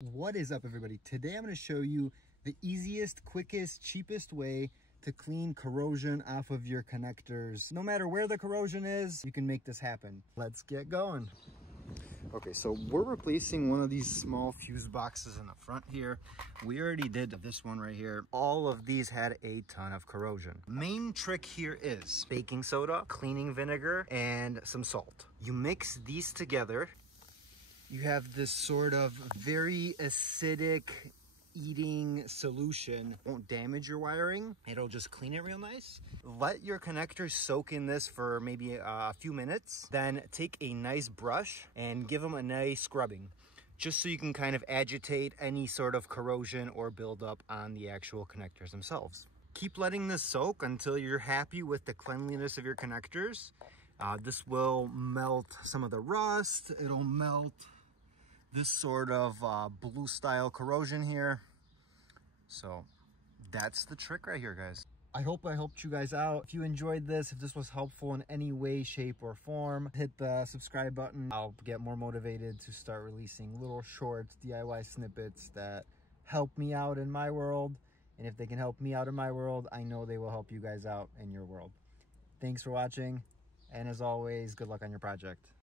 What is up, everybody? Today I'm going to show you the easiest, quickest, cheapest way to clean corrosion off of your connectors. No matter where the corrosion is, you can make this happen. Let's get going. Okay, so we're replacing one of these small fuse boxes in the front here. We already did this one right here. All of these had a ton of corrosion. Main trick here is baking soda, cleaning vinegar, and some salt. You mix these together. You have this sort of very acidic eating solution. Won't damage your wiring. It'll just clean it real nice. Let your connectors soak in this for maybe a few minutes. Then take a nice brush and give them a nice scrubbing, just so you can kind of agitate any sort of corrosion or buildup on the actual connectors themselves. Keep letting this soak until you're happy with the cleanliness of your connectors. This will melt some of the rust. It'll melt this sort of blue style corrosion here. So that's the trick right here, guys. I hope I helped you guys out. If you enjoyed this, if this was helpful in any way, shape, or form, hit the subscribe button. I'll get more motivated to start releasing little shorts, DIY snippets that help me out in my world. And if they can help me out in my world, I know they will help you guys out in your world. Thanks for watching. And as always, good luck on your project.